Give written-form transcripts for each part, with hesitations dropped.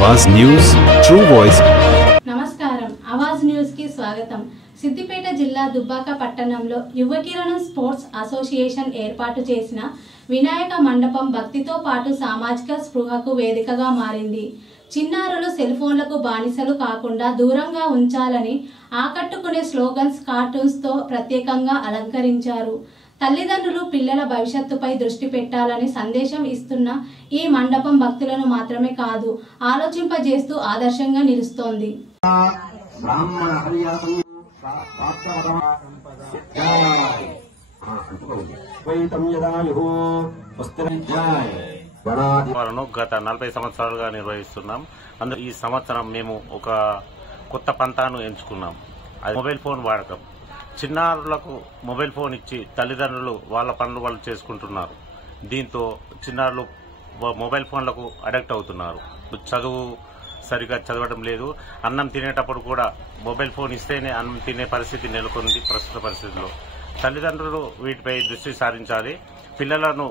आवाज news true voice. నమస్కారం Awaaz news కి స్వాగతం। సిద్దిపేట జిల్లా దుబ్బాక పట్టణంలో యువకిరణం స్పోర్ట్స్ అసోసియేషన్ ఏర్పాటు చేసిన వినాయక మండపం భక్తితో పాటు సామాజిక స్పృహకు వేదికగా మారింది। చిన్నారులు సెల్ ఫోన్లకు బానిసలు కాకుండా దూరంగా ఉంచాలని ఆకట్టుకునే స్లోగన్స్ కార్టూన్స్ తో ప్రత్యేకంగా అలంకరించారు। తల్లిదండ్రులు పిల్లల భవిష్యత్తుపై దృష్టి పెట్టాలని సందేశం ఇస్తున్న ఈ మండపం భక్తులను మాత్రమే కాదు ఆలోచింపజేస్తూ ఆదర్శంగా నిలుస్తోంది। గత 40 సంవత్సరాలుగా నిర్వహిస్తున్నాం। అందులో ఈ సంవత్సరం మేము ఒక కొత్త పంతాను ఎంచుకున్నాం। అది మొబైల్ ఫోన్ వాడకం। చిన్నారులకు మొబైల్ ఫోన్ ఇచ్చి తల్లిదండ్రులు వాళ్ళ పనులు వాళ్ళు చేసుకుంటున్నారు। దీంతో చిన్నారులు మొబైల్ ఫోన్లకు అడిక్ట్ అవుతున్నారు। చదువు సరిగా చదవడం లేదు। అన్నం తినేటప్పుడు కూడా మొబైల్ ఫోన్ ఇస్తేనే అన్నం తినే పరిస్థితి నెలకొంది ప్రస్తుత పరిస్థితిలో। తల్లిదండ్రులు వీటిపై దృష్టి సారించాలి। పిల్లలను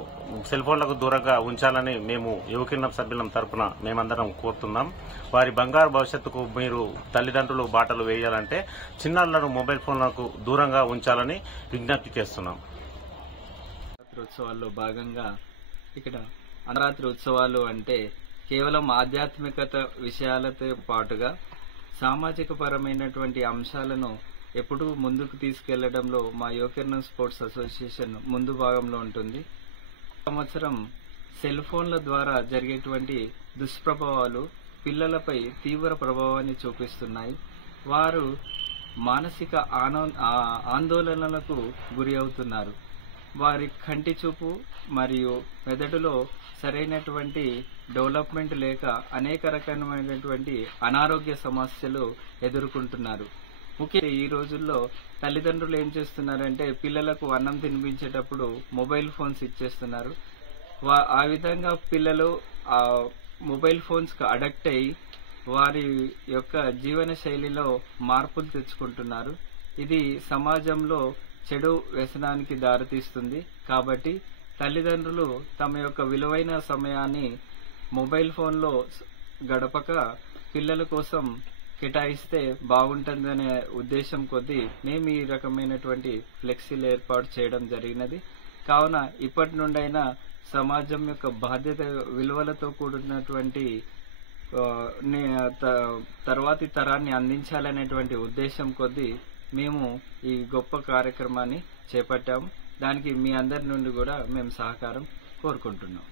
సెల్ ఫోన్లకు దూరంగా ఉంచాలని మేము యువకిరణం సభ్యులం తరపున మేమందరం కోరుతున్నాం। వారి బంగారు భవిష్యత్తుకు మీరు తల్లిదండ్రులు బాటలు వేయాలంటే చిన్నారులను మొబైల్ ఫోన్లకు దూరంగా ఉంచాలని విజ్ఞప్తి చేస్తున్నాం। ఉత్సవాల్లో భాగంగా ఇక్కడ నవరాత్రి ఉత్సవాలు అంటే కేవలం ఆధ్యాత్మికత విషయాలతో పాటుగా సామాజిక పరమైనటువంటి అంశాలను ఎప్పుడూ ముందుకు తీసుకెళ్లడంలో మా యువకిరణం స్పోర్ట్స్ అసోసియేషన్ ముందు భాగంలో ఉంటుంది। సంవత్సరం సెల్ ఫోన్ల ద్వారా జరిగేటువంటి దుష్ప్రభావాలు పిల్లలపై తీవ్ర ప్రభావాన్ని చూపిస్తున్నాయి। వారు మానసిక ఆందోళనలకు గురి అవుతున్నారు। వారి కంటి చూపు మరియు మెదడులో సరైనటువంటి డెవలప్మెంట్ లేక అనేక రకమైనటువంటి అనారోగ్య సమస్యలు ఎదుర్కొంటున్నారు। ముఖ్యంగా ఈ రోజుల్లో తల్లిదండ్రులు ఏం చేస్తున్నారంటే పిల్లలకు అన్నం తినిపించేటప్పుడు మొబైల్ ఫోన్స్ ఇచ్చేస్తున్నారు। ఆ విధంగా పిల్లలు ఆ మొబైల్ ఫోన్స్ కు అడక్ట్ అయ్యి వారి యొక్క జీవన శైలిలో మార్పులు తెచ్చుకుంటున్నారు। ఇది సమాజంలో చెడు వ్యసనానికి దారితీస్తుంది। కాబట్టి తల్లిదండ్రులు తమ యొక్క విలువైన సమయాన్ని మొబైల్ ఫోన్లో గడపక పిల్లల కోసం కేటాయిస్తే బాగుంటుందనే ఉద్దేశం కొద్దీ మేము ఈ రకమైనటువంటి ఫ్లెక్సీలు ఏర్పాటు చేయడం జరిగినది। కావున ఇప్పటి నుండైనా సమాజం యొక్క బాధ్యత విలువలతో కూడినటువంటి తర్వాతి తరాన్ని అందించాలనేటువంటి ఉద్దేశం కొద్దీ మేము ఈ గొప్ప కార్యక్రమాన్ని చేపట్టాము। దానికి మీ అందరి నుండి కూడా మేము సహకారం కోరుకుంటున్నాం।